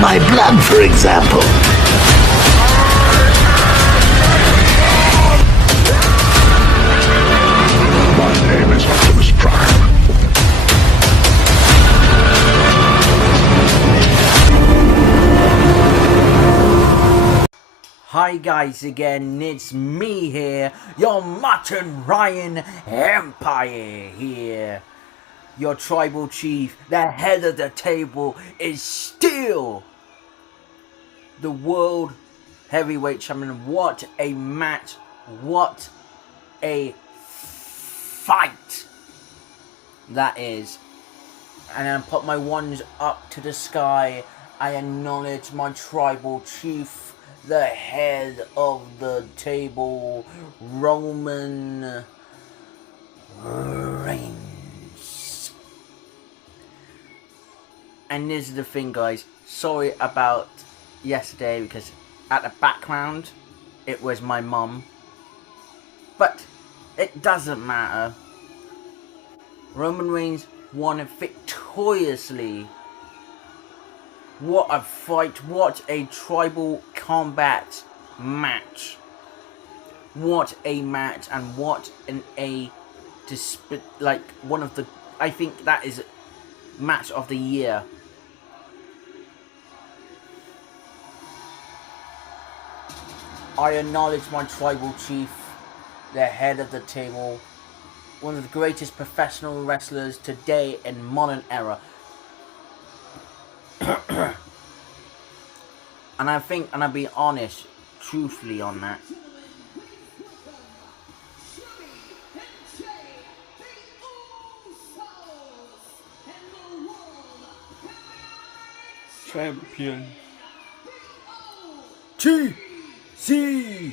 my blood, for example. My name is Optimus Prime. Hi guys again, it's me here, your Mutton Ryan Empire here. Your tribal chief, the head of the table, is still the world heavyweight champion. What a match, what a fight that is. And I put my wands up to the sky. I acknowledge my tribal chief, the head of the table, Roman Reigns. And this is the thing, guys. Sorry about yesterday, because at the background it was my mum. But it doesn't matter. Roman Reigns won victoriously. What a fight, what a tribal combat match. What a match, and what one of the, I think that is match of the year. I acknowledge my tribal chief, the head of the table, one of the greatest professional wrestlers today in modern era. And I think, and I'll be honest, truthfully on that, champion TC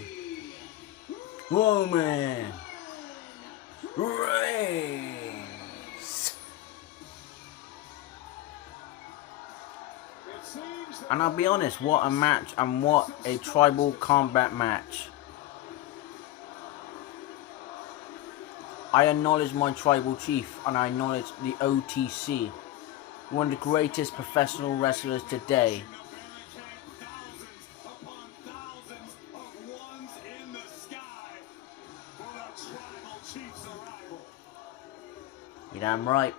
Roman Reigns. And I'll be honest, what a match, and what a tribal combat match. I acknowledge my tribal chief, and I acknowledge the OTC, one of the greatest professional wrestlers today. You're damn right.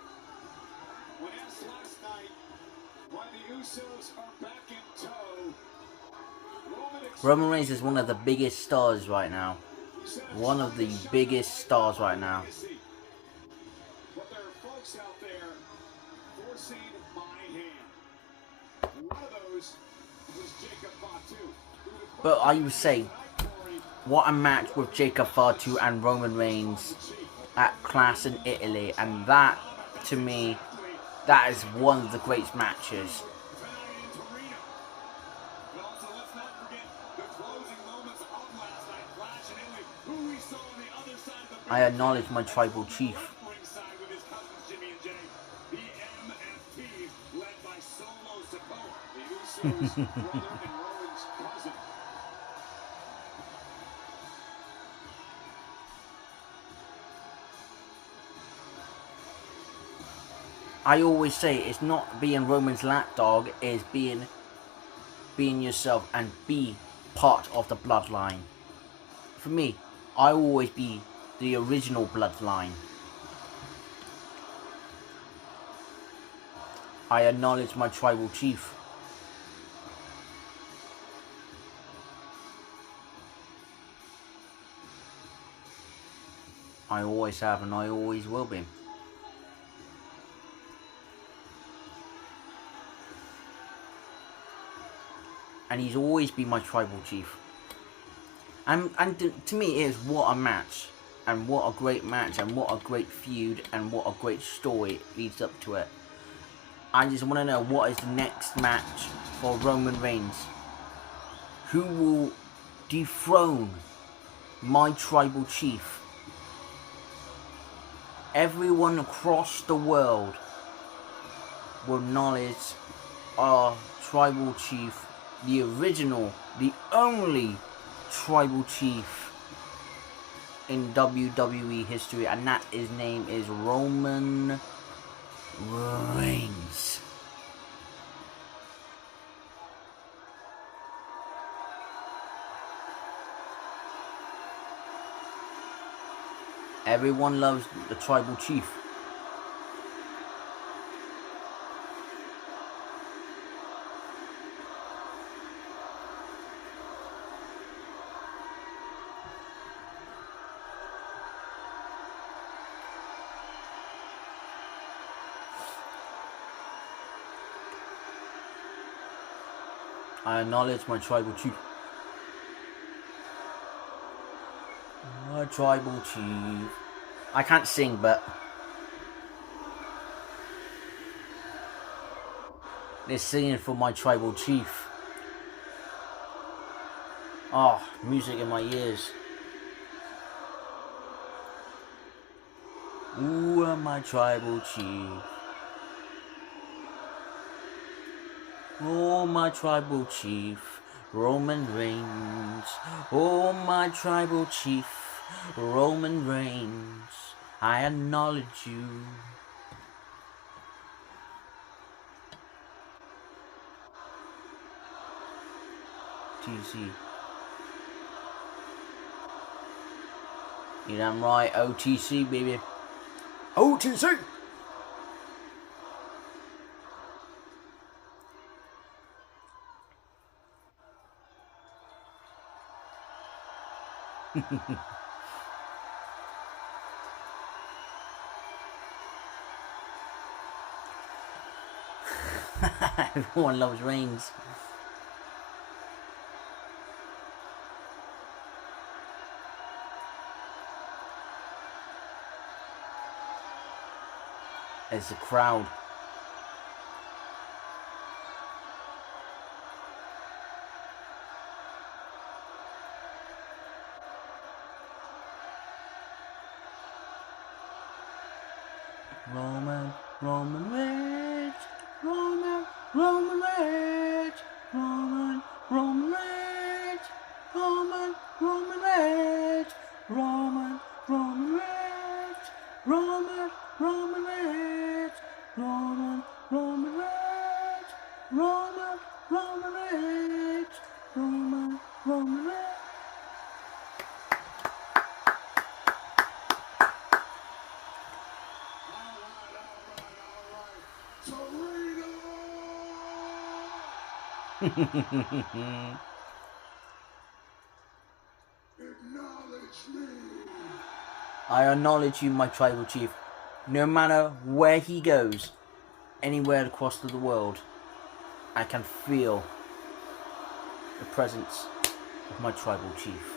Roman Reigns is one of the biggest stars right now. One of the biggest stars right now. But I would say, what a match with Jacob Fatu and Roman Reigns at Clash in Italy. And that, to me, that is one of the greatest matches. I acknowledge my tribal chief. I always say it's not being Roman's lapdog, it's being yourself and be part of the bloodline. For me, I will always be the original bloodline. I acknowledge my tribal chief. I always have, and I always will be. And he's always been my tribal chief. And to me, it is what a match. And what a great match, and what a great feud, and what a great story leads up to it. I just want to know, what is the next match for Roman Reigns? Who will dethrone my tribal chief? Everyone across the world will acknowledge our tribal chief, the original, the only tribal chief in WWE history, and that his name is Roman Reigns. Everyone loves the tribal chief. I acknowledge my tribal chief. My tribal chief. I can't sing, but they're singing for my tribal chief. Oh, music in my ears. Ooh, my tribal chief. Oh, my tribal chief, Roman Reigns. Oh, my tribal chief, Roman Reigns. I acknowledge you. TC. You damn right, OTC, baby. OTC! Everyone loves Reigns. There's a crowd. Roman Reigns, Roman Reigns, Roman Reigns, Roman Reigns, Roman Reigns, Roman Reigns, Roman Reigns, Roman Reigns, Roman Reigns. I acknowledge you, my tribal chief. No matter where he goes, anywhere across the world, I can feel the presence of my tribal chief.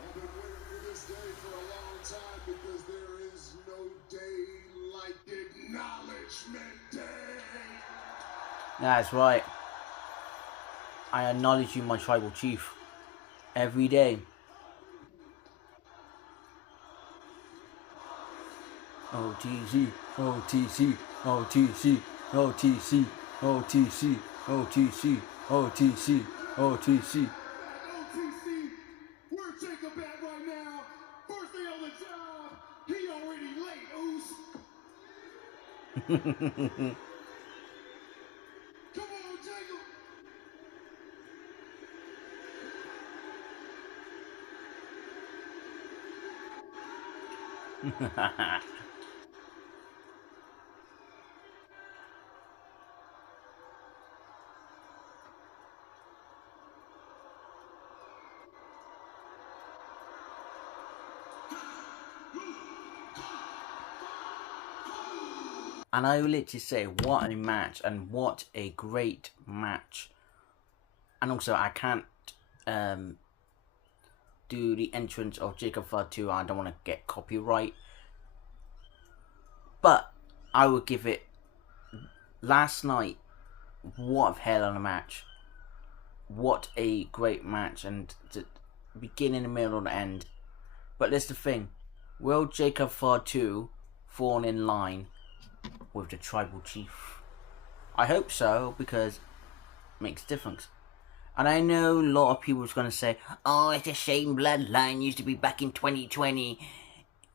I've been waiting for this day for a long time because there is no day like Acknowledgement Day. That's right. I acknowledge you, my tribal chief, every day. OTC, OTC, OTC, OTC, OTC, OTC, OTC, OTC. OTC, where's Jacob at right now? First day on the job, he already late, Oos. Come on, Jacob. And I will literally say, what a match, and what a great match. And also, I can't do the entrance of Jacob Fatu. I don't want to get copyright. But I would give it, last night, what a hell of a match. What a great match, and the beginning, the middle, and the end. But there's the thing. Will Jacob Fatu fall in line with the tribal chief? I hope so, because it makes a difference. And I know a lot of people are going to say, oh, it's a shame Bloodline used to be back in 2020.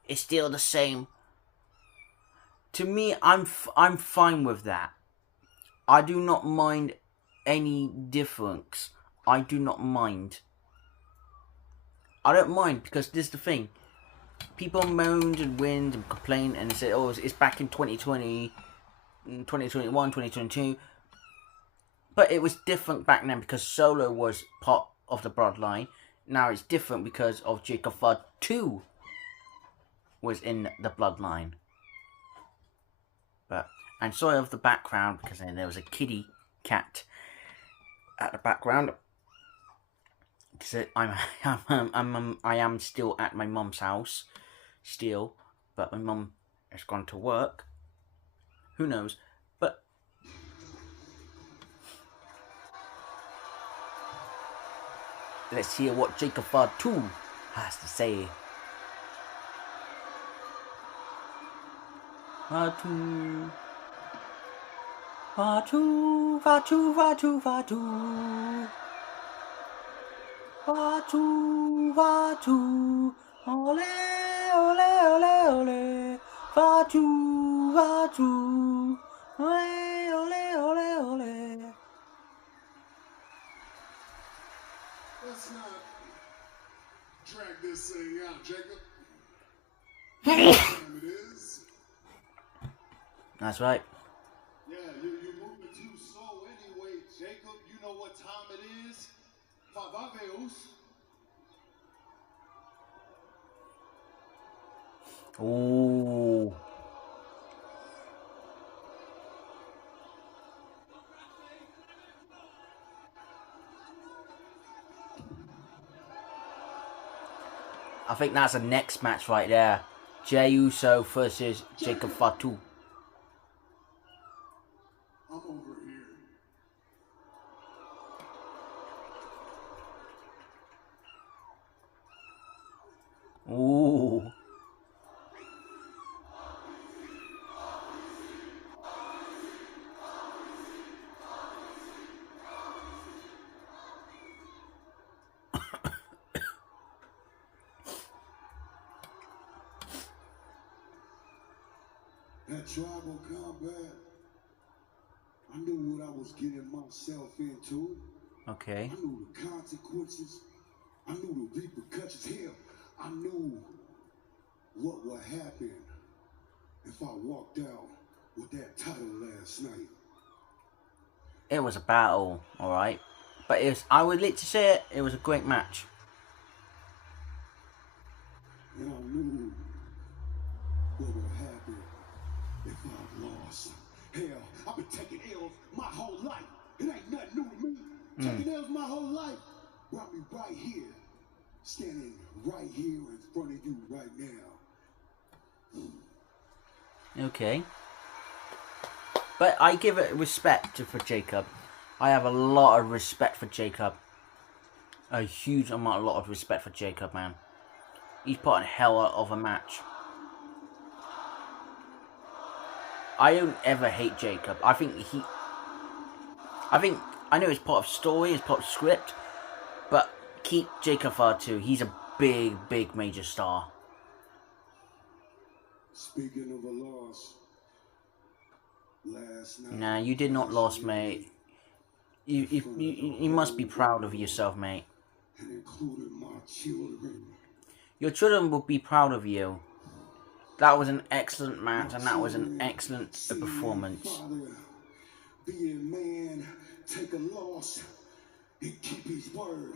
It's still the same. To me, I'm fine with that. I do not mind any difference. I do not mind. I don't mind because this is the thing. People moaned and whined and complained and said, oh, it's back in 2020, 2021, 2022. But it was different back then because Solo was part of the bloodline. Now it's different because of Jacob Fatu was in the bloodline. But, and sorry of the background because there was a kitty cat at the background. Because I am still at my mum's house, still, but my mum has gone to work. Who knows? But let's hear what Jacob Fatu has to say. Fatu, Fatu, Fatu, Fatu, Fatu. Fatu, Fatu, ole, ole, ole, ole. Fatu, Fatu, ole, ole, ole, ole. Let's not drag this thing out, Jacob. Time it is. That's right. Yeah, you're moving too slow anyway, Jacob. You know what time it is? Favaveus. Ooh. I think that's the next match right there. Jey Uso versus Jacob Fatu. I'm over here. Ooh. That tribal combat, I knew what I was getting myself into. Okay. I knew the consequences. I knew the repercussions. Hell, I knew what would happen if I walked out with that title last night. It was a battle, alright. But it was, I would like to say it was a great match. And I knew what would happen if I lost. Hell, I've been taking L's my whole life. It ain't nothing new to me. Taking L's my whole life brought me right here. Standing right here in front of you right now. Okay. But I give it respect for Jacob. I have a lot of respect for Jacob. A huge amount, a lot of respect for Jacob, man. He's put in hell of a match. I don't ever hate Jacob. I know it's part of story, it's part of script, but keep Jacob Fatu. He's a big, big major star. Speaking of a loss, last night. Nah, you did not lose, mate. You must be proud of yourself, mate. And including my children. Your children will be proud of you. That was an excellent match, and that was an excellent performance. Father, being man, take a loss and keep his word.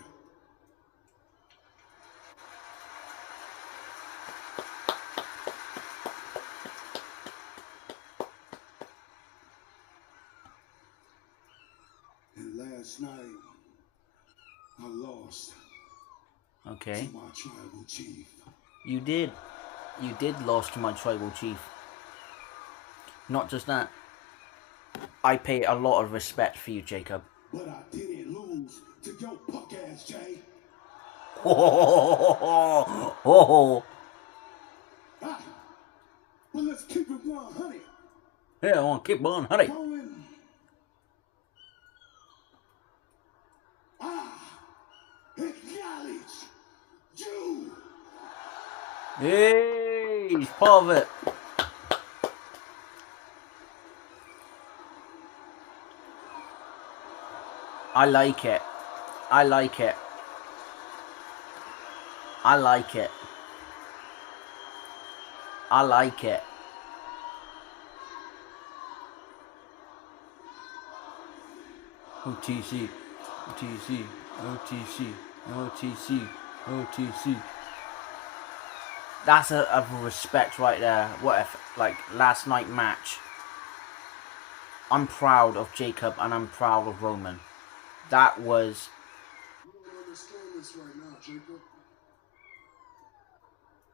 And last night, I lost Okay. to my tribal chief. You did. You did lose to my tribal chief. Not just that. I pay a lot of respect for you, Jacob. But I didn't lose to your punk ass, Jay. Oh. Ah, but let's keep it 100. Yeah, I want to keep on, honey. Going. Acknowledge you. Hey, he's part of it. I like it. I like it. I like it. I like it. OTC, OTC, OTC, OTC, OTC. That's a respect right there. What if, like, last night match? I'm proud of Jacob and I'm proud of Roman. That was... You don't understand this right now, Jacob.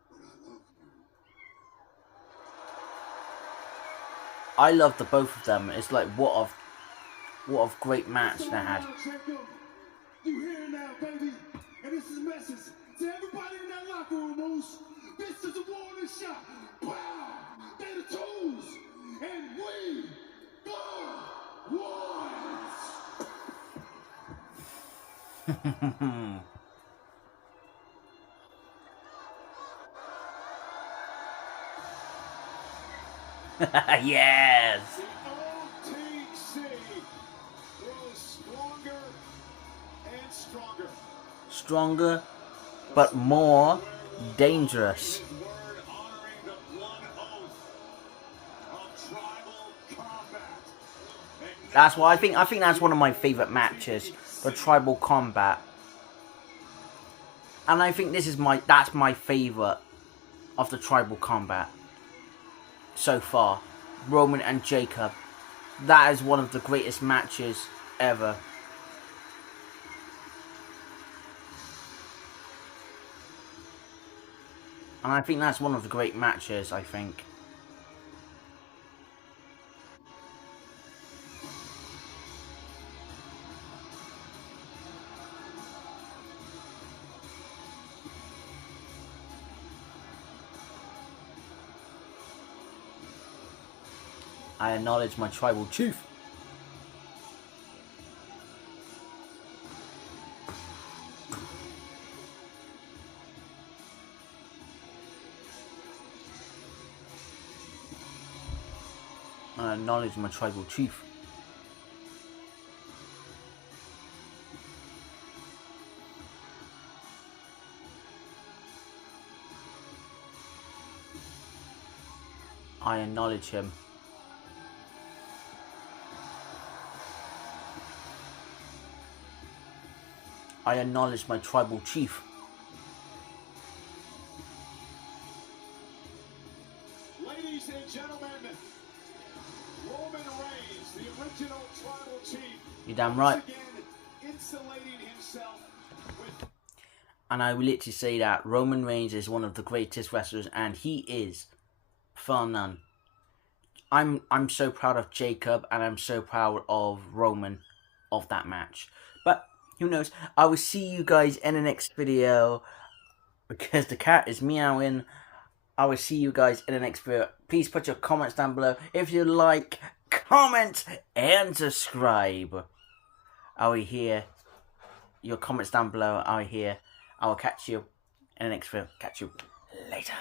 But I love you. I love the both of them. It's like, what a great match they had. Jacob, you here now, baby. And this is a message to everybody in that locker room, Moose. This is a warning shot. Pow! They're the tools. And we the ones. Yes! The OTC grows stronger and stronger. Stronger, but more dangerous. His word honoring the blood oath of tribal combat. That's why I think that's one of my favourite matches, the tribal combat. And I think that's my favourite of the tribal combat so far. Roman and Jacob. That is one of the greatest matches ever. And I think that's one of the great matches, I think. I acknowledge my tribal chief. I acknowledge my tribal chief. I acknowledge him. I acknowledge my tribal chief. Ladies and gentlemen, Roman Reigns, the original tribal chief, You're damn right. once again insulating himself with... And I will literally say that Roman Reigns is one of the greatest wrestlers, and he is, far none. I'm so proud of Jacob, and I'm so proud of Roman of that match. But who knows? I will see you guys in the next video, because the cat is meowing. I will see you guys in the next video. Please put your comments down below. If you like, comment, and subscribe. I will hear your comments down below. I will catch you in the next video. Catch you later.